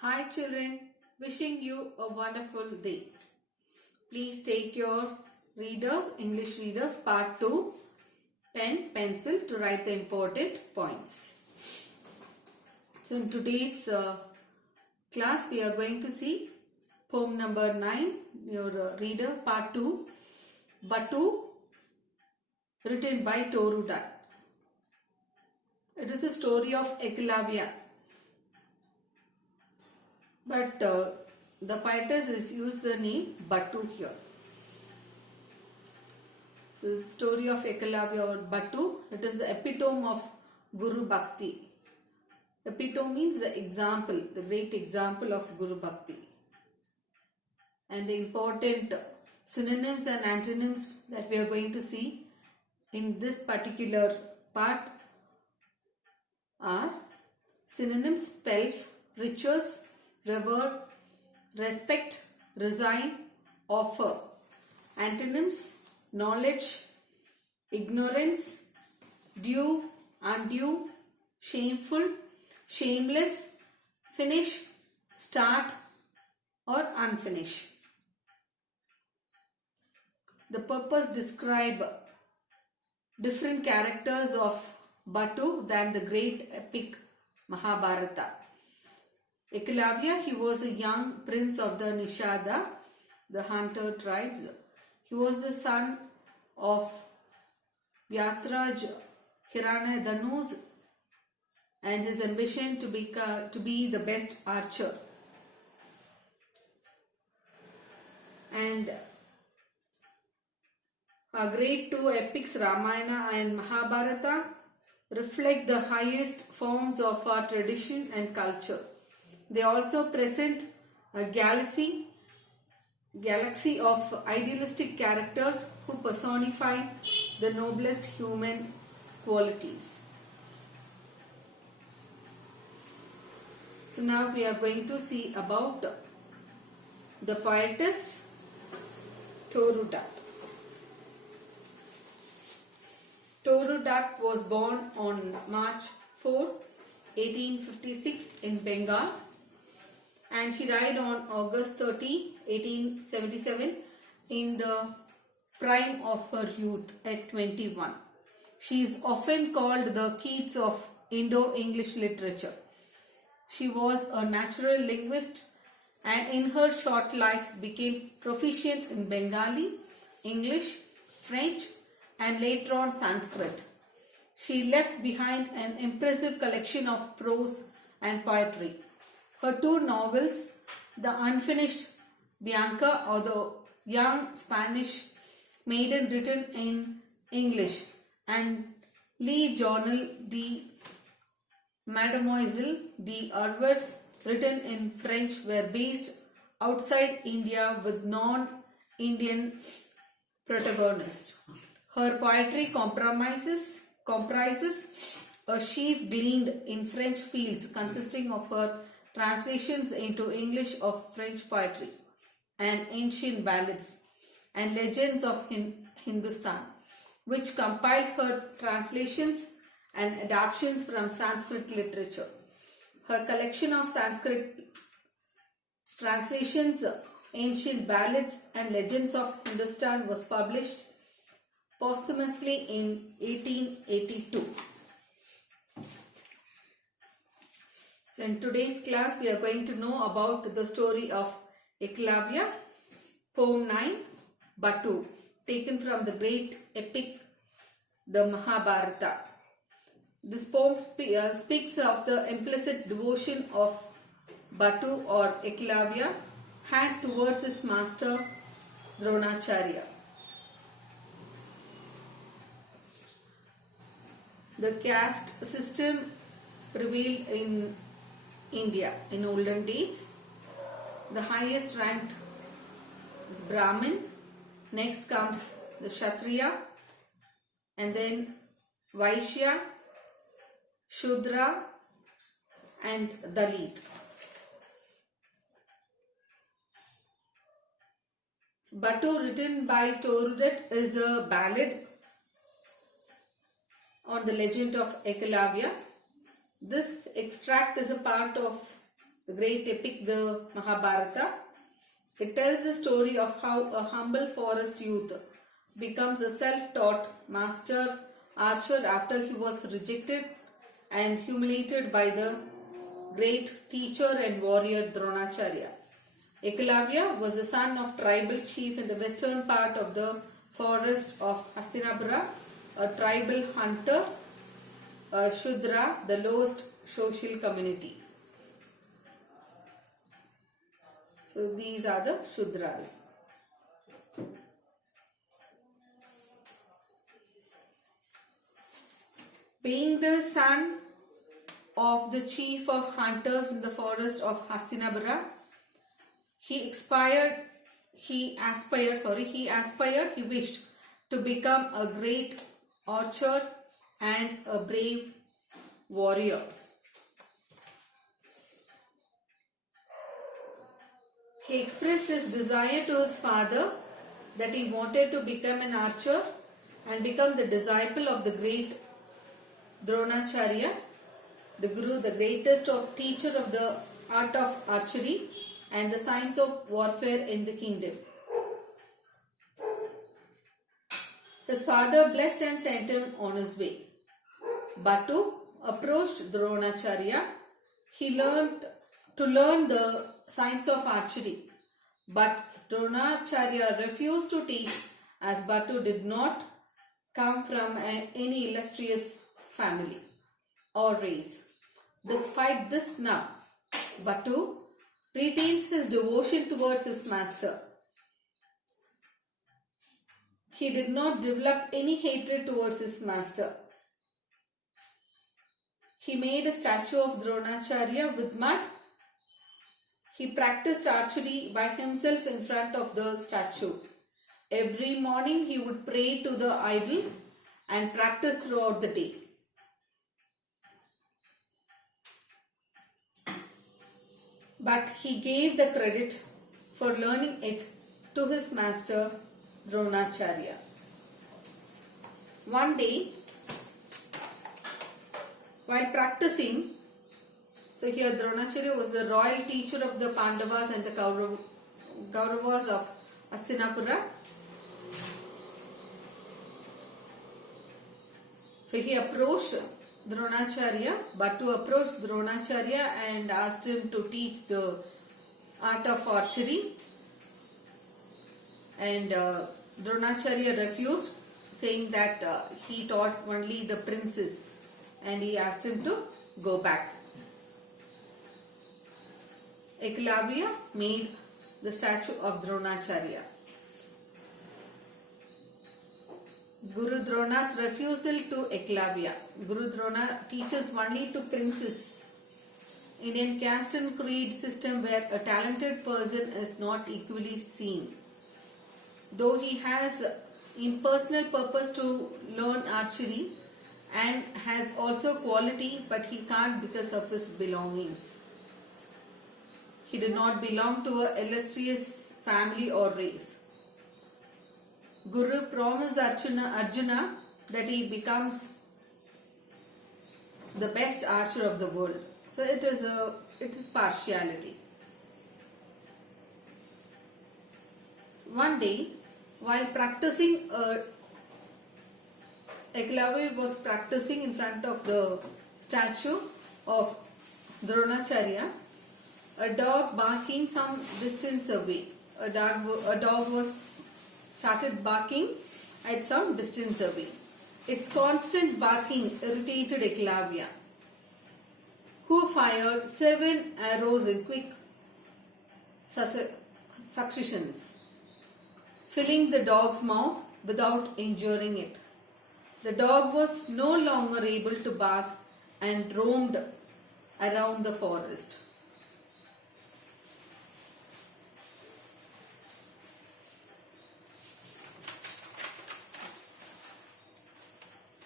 Hi children, wishing you a wonderful day. Please take your English readers part 2, pen, pencil to write the important points. So in today's class we are going to see poem number 9, your reader part 2, Batu, written by Toru Dutt. It is a story of Eklavya. But the poetess has used the name Batu here. So the story of Eklavya or Batu, it is the epitome of Guru Bhakti. Epitome means the example, the great example of Guru Bhakti. And the important synonyms and antonyms that we are going to see in this particular part are synonyms: pelf, riches, revere, respect, resign, offer. Antonyms: knowledge, ignorance, due, undue, shameful, shameless, finish, start or unfinished. The purpose: describe different characters of Batu than the great epic Mahabharata. Eklavya, he was a young prince of the Nishada, the hunter tribes. He was the son of Vyatraj Hiranyadhanus and his ambition to be the best archer. And our great two epics, Ramayana and Mahabharata, reflect the highest forms of our tradition and culture. They also present a galaxy of idealistic characters who personify the noblest human qualities. So now we are going to see about the poetess Toru Dutt. Toru Dutt was born on March 4, 1856 in Bengal, and she died on August 30, 1877 in the prime of her youth at 21. She is often called the Keats of Indo-English literature. She was a natural linguist and in her short life became proficient in Bengali, English, French and later on Sanskrit. She left behind an impressive collection of prose and poetry. Her two novels, The Unfinished Bianca or The Young Spanish Maiden written in English and Le Journal de Mademoiselle d'Arvers written in French, were based outside India with non-Indian protagonists. Her poetry comprises a sheaf gleaned in French fields consisting of her translations into English of French poetry and ancient ballads and legends of Hindustan, which compiles her translations and adaptations from Sanskrit literature. Her collection of Sanskrit translations, ancient ballads and legends of Hindustan was published posthumously in 1882. So in today's class we are going to know about the story of Eklavya, poem 9, Batu, taken from the great epic, the Mahabharata. This poem speaks of the implicit devotion of Batu or Eklavya had towards his master Dronacharya. The caste system prevailed in India in olden days. The highest ranked is Brahmin, next comes the Kshatriya, and then Vaishya, Shudra and Dalit. Batu, written by Toru Dutt, is a ballad on the legend of Eklavya. This extract is a part of the great epic, the Mahabharata. It tells the story of how a humble forest youth becomes a self-taught master archer after he was rejected and humiliated by the great teacher and warrior Dronacharya. Ekalavya was the son of tribal chief in the western part of the forest of Hastinapura, a tribal hunter, a Shudra, the lowest social community. So these are the Shudras. Being the son of the chief of hunters in the forest of Hastinapura, he wished to become a great archer and a brave warrior. He expressed his desire to his father that he wanted to become an archer and become the disciple of the great Dronacharya, the Guru, the greatest teacher of the art of archery and the science of warfare in the kingdom. His father blessed and sent him on his way. Batu approached Dronacharya. He learned the science of archery, but Dronacharya refused to teach as Batu did not come from any illustrious family or race. Despite this snub, Batu retains his devotion towards his master. He did not develop any hatred towards his master. He made a statue of Dronacharya with mud. He practiced archery by himself in front of the statue. Every morning he would pray to the idol and practice throughout the day. But he gave the credit for learning it to his master Dronacharya. One day, while practicing, so here Dronacharya was the royal teacher of the Pandavas and the Kauravas of Hastinapura. So he approached Dronacharya, Batu approached Dronacharya and asked him to teach the art of archery. And Dronacharya refused, saying that he taught only the princes, and he asked him to go back. Ekalavya made the statue of Dronacharya. Guru Drona's refusal to Ekalavya. Guru Drona teaches only to princes. Indian caste and creed system where a talented person is not equally seen. Though he has impersonal purpose to learn archery and has also quality, but he can't because of his belongings. He did not belong to an illustrious family or race. Guru promised Arjuna that he becomes the best archer of the world. So it is partiality. One day, while practicing, Ekalavya was practicing in front of the statue of Dronacharya. A dog barking some distance away. A dog was started barking at some distance away. Its constant barking irritated Ekalavya, who fired 7 arrows in quick successions, filling the dog's mouth without injuring it. The dog was no longer able to bark and roamed around the forest.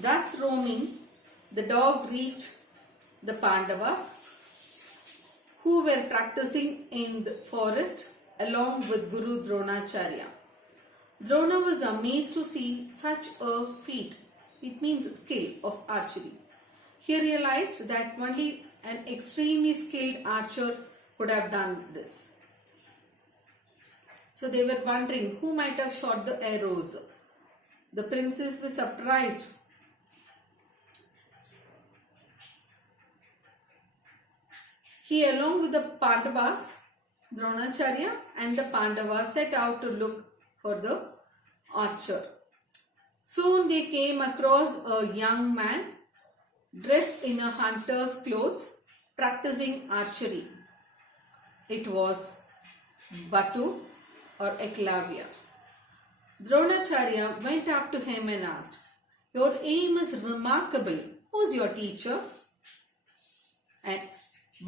Thus roaming, the dog reached the Pandavas, who were practicing in the forest along with Guru Dronacharya. Drona was amazed to see such a feat, it means skill, of archery. He realized that only an extremely skilled archer could have done this. So they were wondering who might have shot the arrows. The princes were surprised. He, along with the Pandavas, Dronacharya and the Pandavas, set out to look for the archer. Soon they came across a young man dressed in a hunter's clothes practicing archery. It was Batu or Eklavya. Dronacharya went up to him and asked, "Your aim is remarkable. Who's your teacher?" And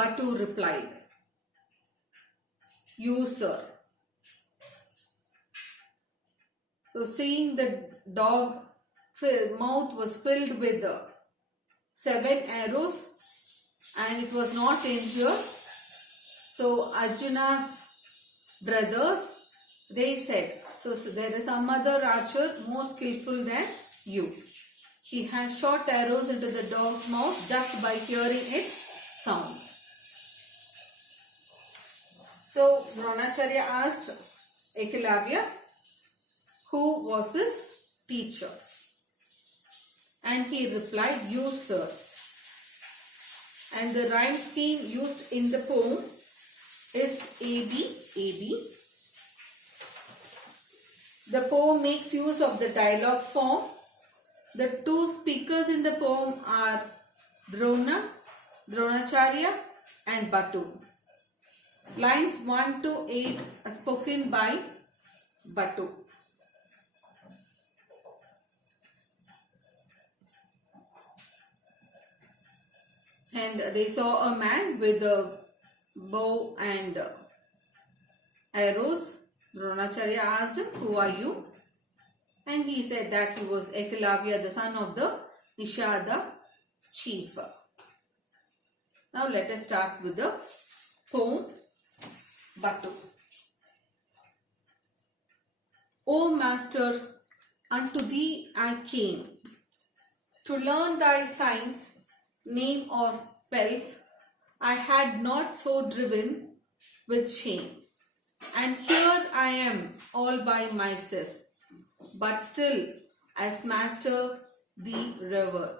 Batu replied, "You, sir." So seeing the dog mouth was filled with 7 arrows and it was not injured, so Arjuna's brothers, they said, so there is some other archer more skillful than you. He has shot arrows into the dog's mouth just by hearing its sound. So Dronacharya asked Eklavya who was his teacher, and he replied, "You, sir." And the rhyme scheme used in the poem is AB, AB. The poem makes use of the dialogue form. The 2 speakers in the poem are Dronacharya and Batu. Lines 1 to 8 are spoken by Batu. And they saw a man with a bow and arrows. Dronacharya asked him, "Who are you?" And he said that he was Eklavya, the son of the Nishada chief. Now let us start with the poem Batu. "O master, unto thee I came, to learn thy signs, name or pelf. I had not so driven with shame. And here I am all by myself, but still as master thee revere."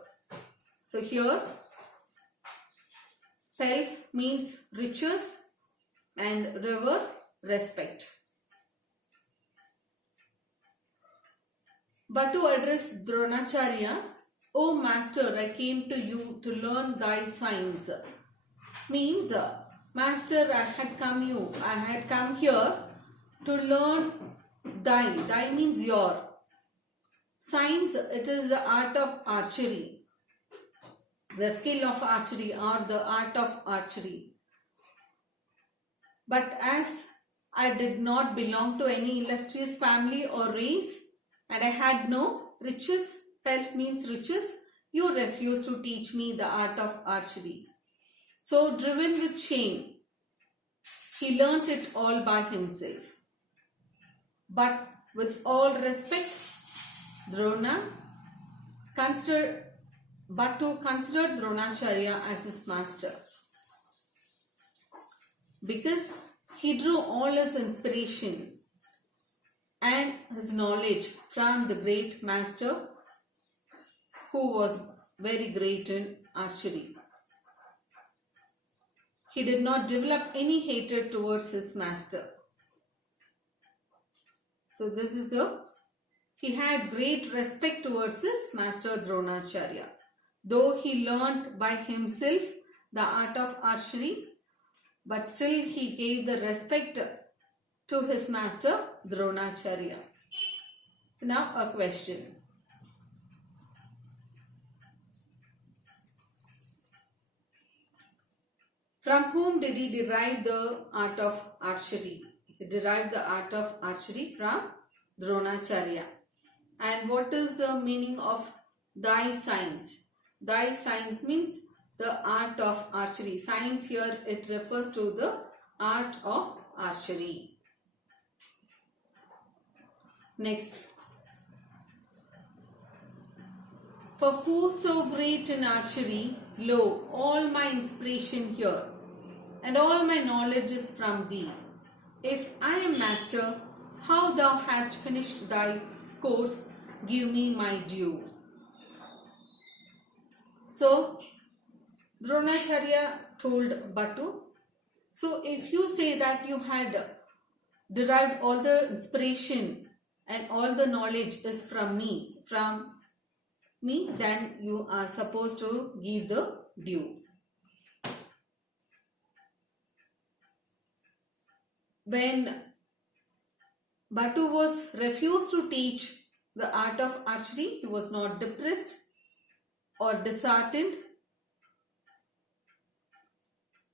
So here pelf means riches and revere, respect. Batu addressed Dronacharya, "O master, I came to you to learn thy signs." Means, master, I had come here to learn thy. Thy means your. Signs, it is the art of archery. The skill of archery or the art of archery. But as I did not belong to any illustrious family or race, and I had no riches, pelf means riches, you refused to teach me the art of archery. So driven with shame, he learnt it all by himself. But with all respect, Batu considered Dronacharya as his master, because he drew all his inspiration and his knowledge from the great master who was very great in archery. He did not develop any hatred towards his master. So he had great respect towards his master Dronacharya. Though he learnt by himself the art of archery, but still he gave the respect to his master Dronacharya. Now a question. From whom did he derive the art of archery? He derived the art of archery from Dronacharya. And what is the meaning of thy signs? Thy signs means the art of archery. Signs here, it refers to the art of archery. Next. For who so great in archery, lo, all my inspiration here. and all my knowledge is from thee. If I am master, how thou hast finished thy course, give me my due. So, Dronacharya told Batu, so if you say that you had derived all the inspiration and all the knowledge is from me, then you are supposed to give the due. When Batu was refused to teach the art of archery, he was not depressed or disheartened.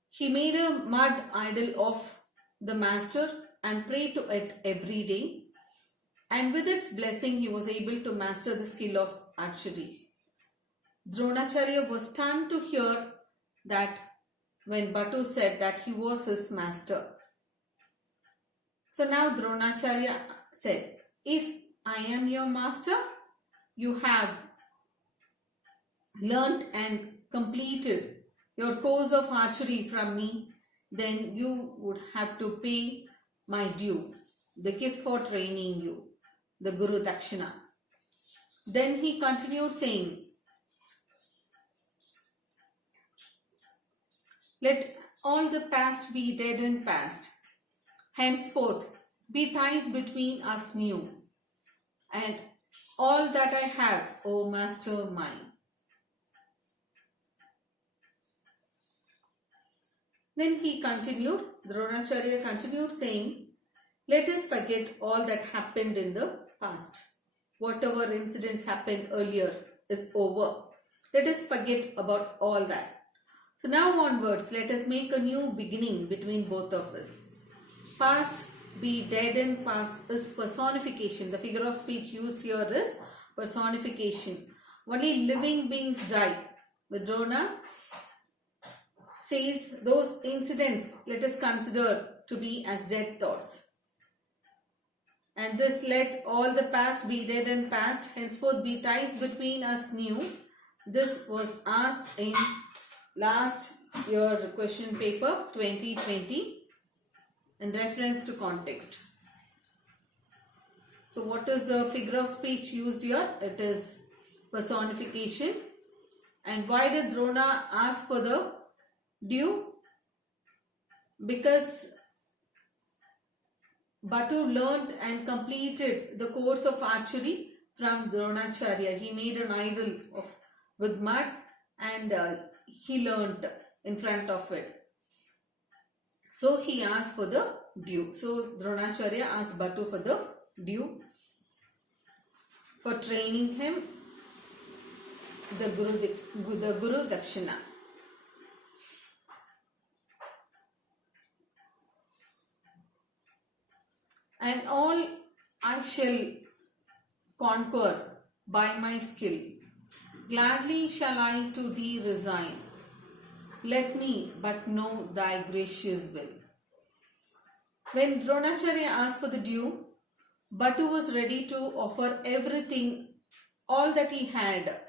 He made a mud idol of the master and prayed to it every day. And with its blessing, he was able to master the skill of archery. Dronacharya was stunned to hear that when Batu said that he was his master. So now Dronacharya said, if I am your master, you have learnt and completed your course of archery from me, then you would have to pay my due, the gift for training you, the Guru Dakshina. Then he continued saying, let all the past be dead and past. Henceforth, be ties between us new, and all that I have, O Master mine. Then he continued, Dronacharya continued saying, let us forget all that happened in the past. Whatever incidents happened earlier is over. Let us forget about all that. So now onwards, let us make a new beginning between both of us. Past be dead and past is personification. The figure of speech used here is personification. Only living beings die. But Drona says those incidents let us consider to be as dead thoughts. And this let all the past be dead and past, henceforth be ties between us new. This was asked in last year question paper 2020 in reference to context. So what is the figure of speech used here? It is personification. And why did Drona ask for the due? Because Batu learnt and completed the course of archery from Dronacharya. He made an idol with mud and he learnt in front of it. So he asked for the due. So Dronacharya asked Batu for the due for training him, the Guru Dakshina. And all I shall conquer by my skill. Gladly shall I to thee resign. Let me but know thy gracious will. When Dronacharya asked for the due, Batu was ready to offer everything, all that he had,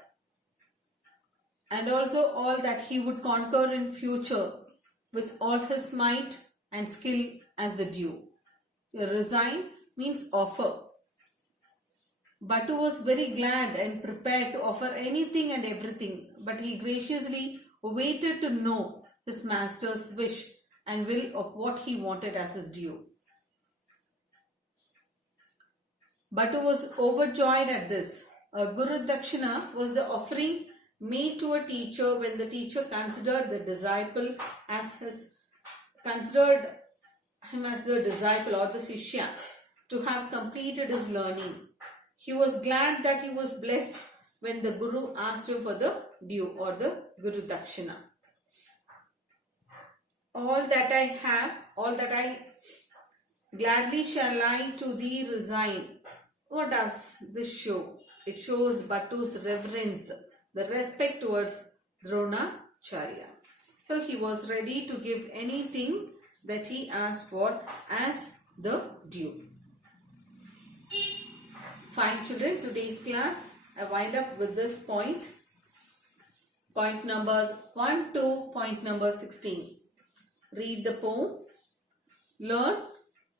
and also all that he would conquer in future with all his might and skill as the due. Resign means offer. Batu was very glad and prepared to offer anything and everything, but he graciously waited to know his master's wish and will of what he wanted as his due. Batu was overjoyed at this. A Guru Dakshina was the offering made to a teacher when the teacher considered the disciple as considered him as the disciple or the Shishya to have completed his learning. He was glad that he was blessed when the Guru asked him for the due or the Guru Dakshina. All that I have, all that I gladly shall I to thee resign. What does this show? It shows Batu's reverence, the respect towards Dronacharya. So he was ready to give anything that he asked for as the due. Fine children, today's class I wind up with this point. Point number 1 to point number 16. read the poem, learn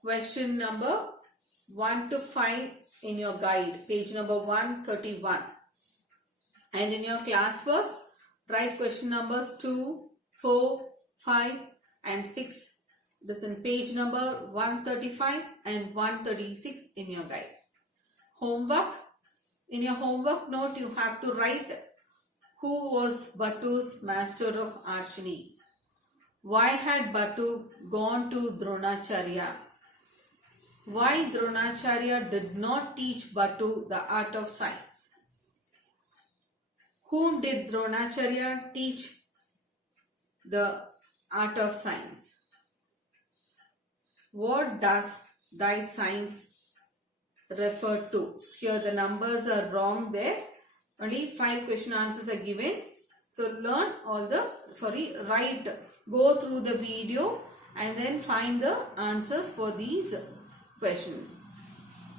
question number 1 to 5 in your guide, page number 131. And in your classwork, write question numbers 2, 4, 5 and 6. This in page number 135 and 136 in your guide. Homework. In your homework note, you have to write who was Batu's master of archery. Why had Batu gone to Dronacharya? Why Dronacharya did not teach Batu the art of science? Whom did Dronacharya teach the art of science? What does thy science refer to? Here the numbers are wrong there. Only 5 question answers are given. So learn all the, write, go through the video and then find the answers for these questions.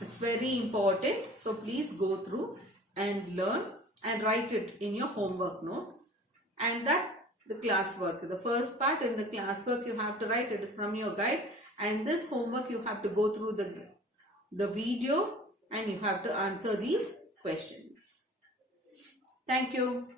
It's very important. So please go through and learn and write it in your homework note. And that the classwork. The first part in the classwork you have to write. It is from your guide. And this homework you have to go through the video and you have to answer these questions. Thank you.